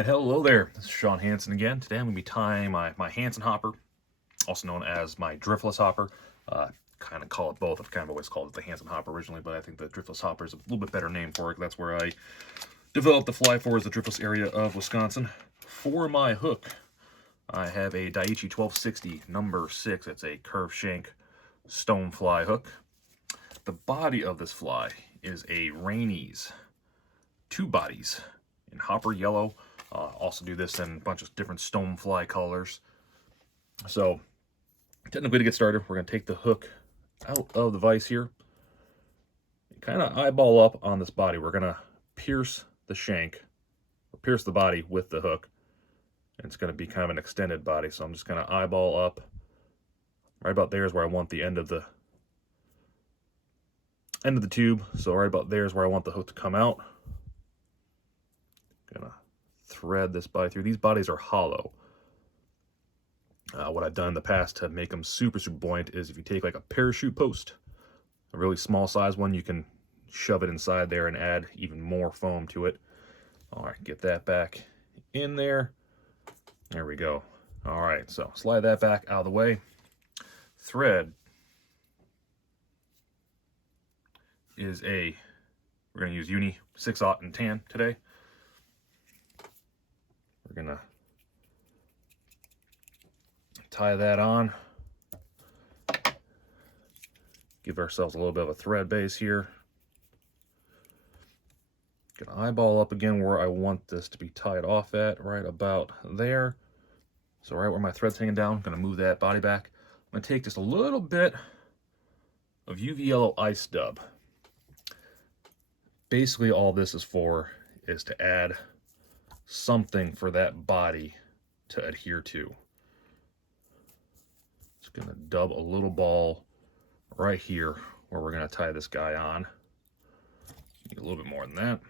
Alright, hello there. This is Sean Hansen again. Today I'm going to be tying my Hansen hopper, also known as my Driftless hopper. Kind of call it both. I've kind of always called it the Hansen hopper originally, but I think the Driftless hopper is a little bit better name for it. That's where I developed the fly for, is the Driftless area of Wisconsin. For my hook, I have a Daiichi 1260 number 6. It's a curved shank stone fly hook. The body of this fly is a Rainey's 2 bodies in hopper yellow. Also do this in a bunch of different stone fly colors. So technically, to get started, we're going to take the hook out of the vise here, kind of eyeball up on this body. We're going to pierce the shank, or pierce the body with the hook, and it's going to be kind of an extended body. So I'm just going to eyeball up. Right about there is where I want the end of the tube. So right about there is where I want the hook to come out. Gonna thread this body through. These bodies are hollow. What I've done in the past to make them super buoyant is if you take like a parachute post, a really small size one, you can shove it inside there and add even more foam to it. All right, get that back in there. There we go. All right, so slide that back out of the way. Thread is we're going to use Uni 6/0 and tan today. We're going to tie that on. Give ourselves a little bit of a thread base here. Gonna eyeball up again where I want this to be tied off at, right about there. So right where my thread's hanging down, I'm gonna move that body back. I'm gonna take just a little bit of UV yellow ice dub. Basically all this is for is to add something for that body to adhere to. Just gonna dub a little ball right here where we're gonna tie this guy on. Need a little bit more than that.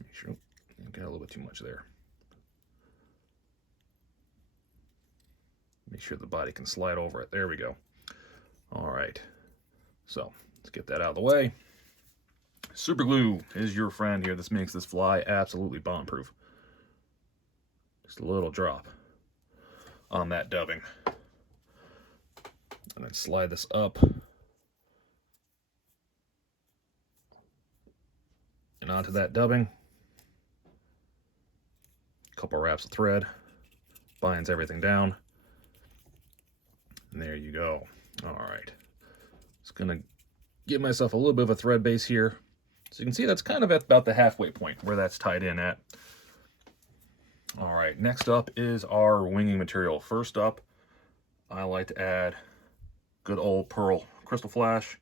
Make sure got a little bit too much there. Make sure the body can slide over it. There we go. All right, so let's get that out of the way. Super glue is your friend here. This makes this fly absolutely bomb-proof. Just a little drop on that dubbing. And then slide this up. And onto that dubbing. Couple wraps of thread. Binds everything down. And there you go. All right. Just gonna give myself a little bit of a thread base here. So you can see that's kind of at about the halfway point where that's tied in at. All right, next up is our winging material. First up, I like to add good old pearl Krystal Flash.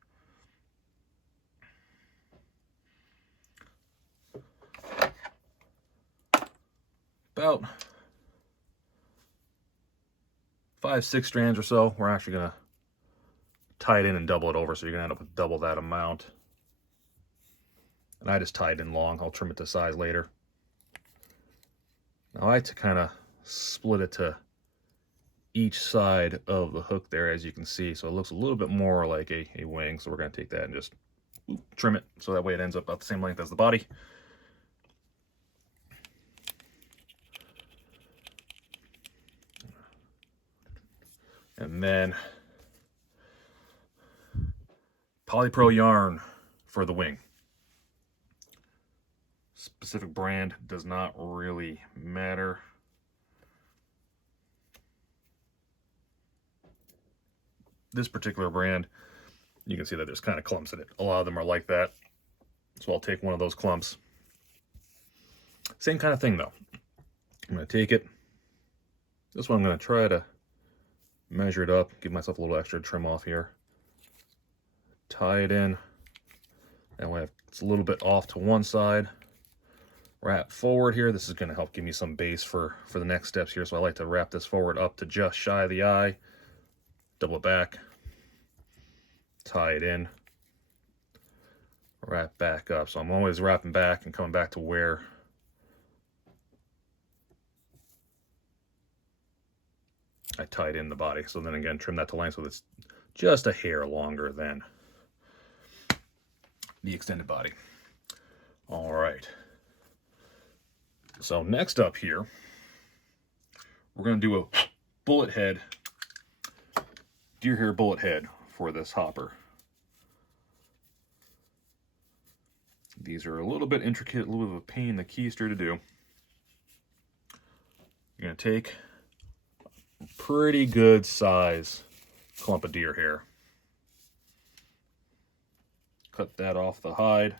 About 5-6 strands or so. We're actually gonna tie it in and double it over, so you're gonna end up with double that amount. And I just tie it in long. I'll trim it to size later. Now I like to kind of split it to each side of the hook there, as you can see, so it looks a little bit more like a wing. So we're gonna take that and just trim it, so that way it ends up about the same length as the body. And then polypro yarn for the wing. Specific brand does not really matter. This particular brand, you can see that there's kind of clumps in it. A lot of them are like that. So I'll take one of those clumps. Same kind of thing though. I'm going to take it. This one I'm going to try to measure it up, give myself a little extra trim off here. Tie it in. That way it's a little bit off to one side. Wrap forward here. This is going to help give me some base for the next steps here. So I like to wrap this forward up to just shy of the eye. Double it back. Tie it in. Wrap back up. So I'm always wrapping back and coming back to where I tied in the body. So then again, trim that to length so it's just a hair longer than the extended body. All right. So next up here, we're going to do a bullet head, deer hair bullet head for this hopper. These are a little bit intricate, a little bit of a pain in the keister to do. You're going to take a pretty good size clump of deer hair. Cut that off the hide.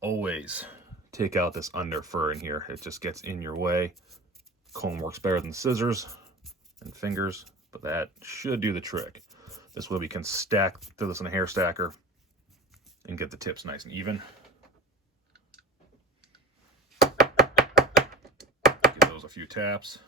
Always take out this under fur in here. It just gets in your way. Comb works better than scissors and fingers, but that should do the trick. This way we can throw this in a hair stacker and get the tips nice and even. Give those a few taps.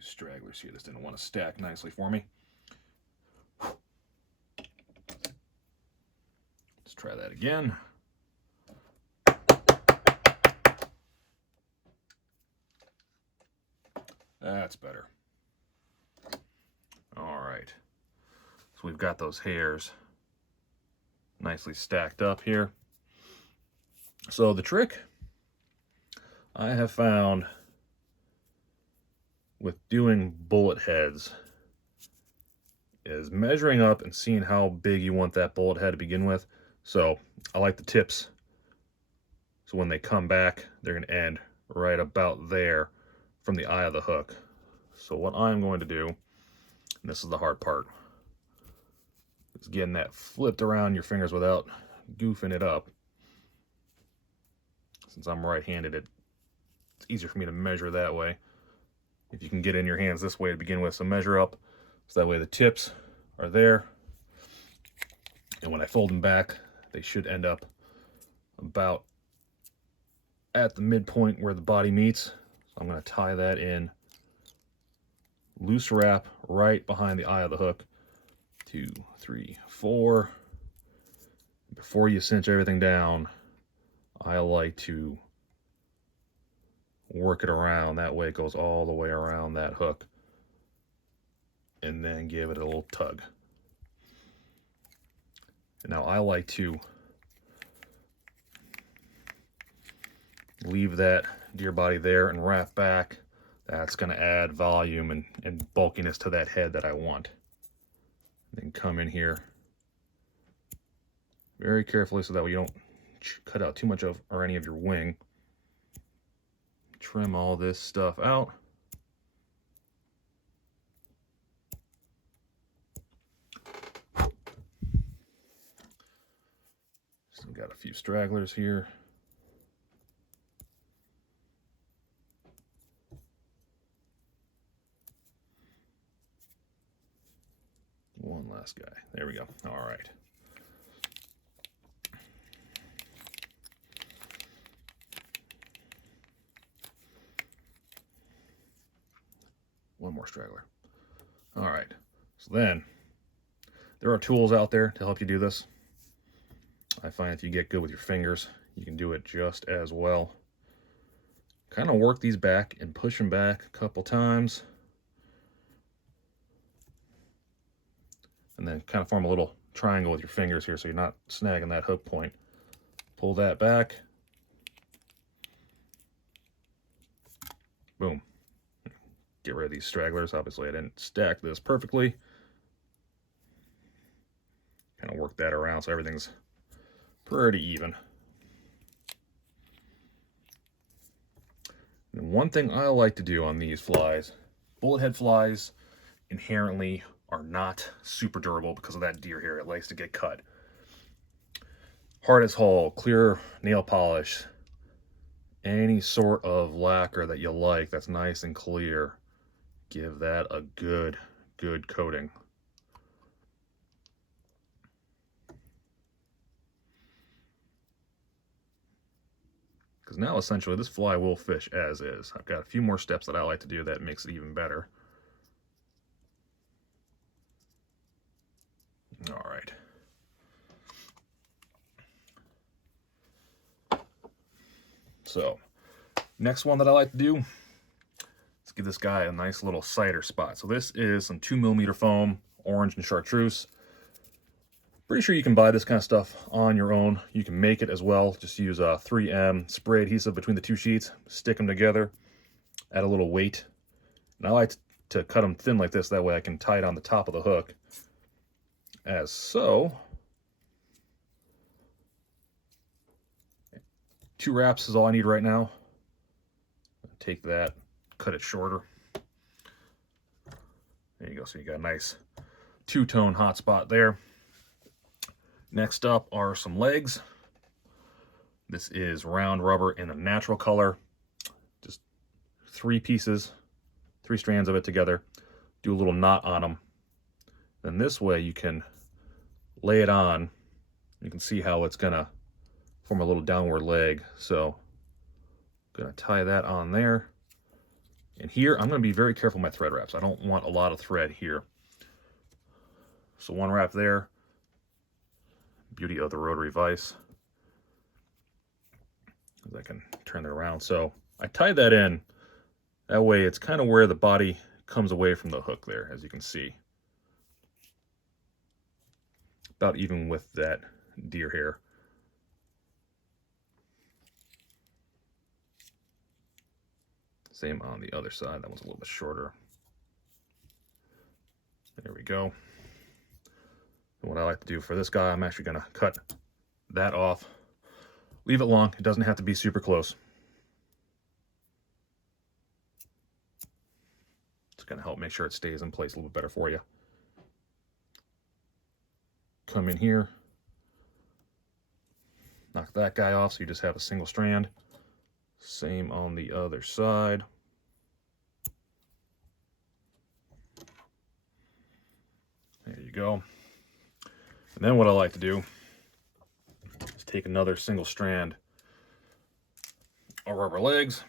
Stragglers here. This didn't want to stack nicely for me. Let's try that again. That's better. All right. So we've got those hairs nicely stacked up here. So the trick I have found with doing bullet heads is measuring up and seeing how big you want that bullet head to begin with. So I like the tips, so when they come back, they're going to end right about there from the eye of the hook. So what I'm going to do, and this is the hard part, is getting that flipped around your fingers without goofing it up. Since I'm right-handed, it's easier for me to measure that way. If you can get in your hands this way to begin with, so measure up, so that way the tips are there. And when I fold them back, they should end up about at the midpoint where the body meets. So I'm going to tie that in loose wrap right behind the eye of the hook. 2, 3, 4. Before you cinch everything down, I like to work it around. That way it goes all the way around that hook. And then give it a little tug. And now I like to leave that deer body there and wrap back. That's going to add volume and bulkiness to that head that I want. Then come in here very carefully so that way you don't cut out too much of or any of your wing. Trim all this stuff out. Still got a few stragglers here. One last guy. There we go. All right. One more straggler. All right. So then, there are tools out there to help you do this. I find if you get good with your fingers, you can do it just as well. Kind of work these back and push them back a couple times. And then kind of form a little triangle with your fingers here so you're not snagging that hook point. Pull that back. Boom. Get rid of these stragglers. Obviously I didn't stack this perfectly. Kind of work that around so everything's pretty even. And one thing I like to do on these flies, bullet head flies inherently are not super durable because of that deer hair. It likes to get cut. Hard as hull, clear nail polish, any sort of lacquer that you like that's nice and clear, give that a good coating. Because Because now essentially this fly will fish as is. I've got a few more steps that I like to do that makes it even better. All right. So, next one that I like to do, let's give this guy a nice little cider spot. So this is some 2mm foam, orange and chartreuse. Pretty sure you can buy this kind of stuff on your own. You can make it as well. Just use a 3M spray adhesive between the two sheets, stick them together, add a little weight. And I like to cut them thin like this, that way I can tie it on the top of the hook, as so. 2 wraps is all I need right now. Take that, cut it shorter. There you go, so you got a nice 2-tone hot spot there. Next up are some legs. This is round rubber in a natural color. Just 3 pieces, 3 strands of it together. Do a little knot on them. Then this way you can lay it on. You can see how it's gonna form a little downward leg. So I'm gonna tie that on there. And here I'm gonna be very careful with my thread wraps. I don't want a lot of thread here. So 1 wrap there. Beauty of the rotary vise. I can turn it around. So I tie that in. That way it's kind of where the body comes away from the hook there, as you can see. About even with that deer hair. Same on the other side. That one's a little bit shorter. There we go. And what I like to do for this guy, I'm actually going to cut that off. Leave it long. It doesn't have to be super close. It's going to help make sure it stays in place a little bit better for you. Come in here. Knock that guy off so you just have a single strand. Same on the other side. There you go. And then what I like to do is take another single strand of rubber legs.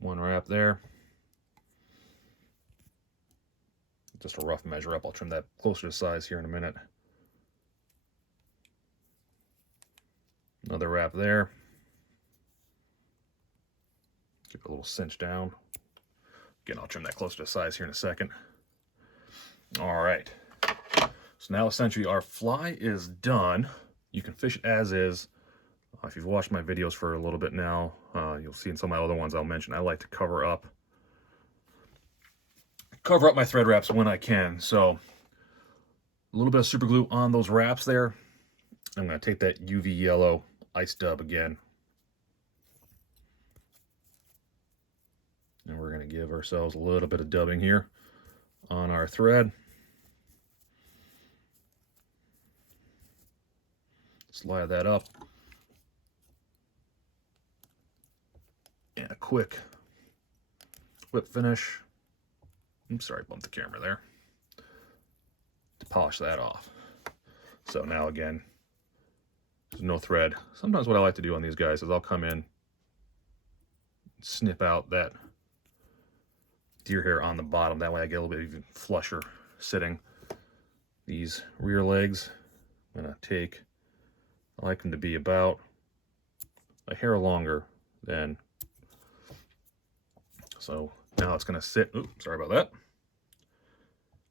One wrap there. Just a rough measure up. I'll trim that closer to size here in a minute. Another wrap there. Give it a little cinch down. Again, I'll trim that closer to size here in a second. All right. So now essentially our fly is done. You can fish it as is. If you've watched my videos for a little bit now, you'll see in some of my other ones I'll mention I like to cover up my thread wraps when I can. So a little bit of super glue on those wraps there. I'm going to take that UV yellow ice dub again. And we're going to give ourselves a little bit of dubbing here on our thread. Slide that up. And a quick whip finish. I'm sorry, bumped the camera there. To polish that off. So now again, there's no thread. Sometimes what I like to do on these guys is I'll come in, snip out that deer hair on the bottom. That way I get a little bit even flusher sitting. These rear legs, I'm gonna take, I like them to be about a hair longer than, so now it's gonna sit, oops, sorry about that.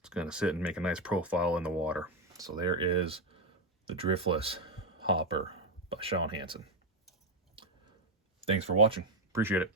It's gonna sit and make a nice profile in the water. So there is the Driftless Hopper by Hansen. Thanks for watching. Appreciate it.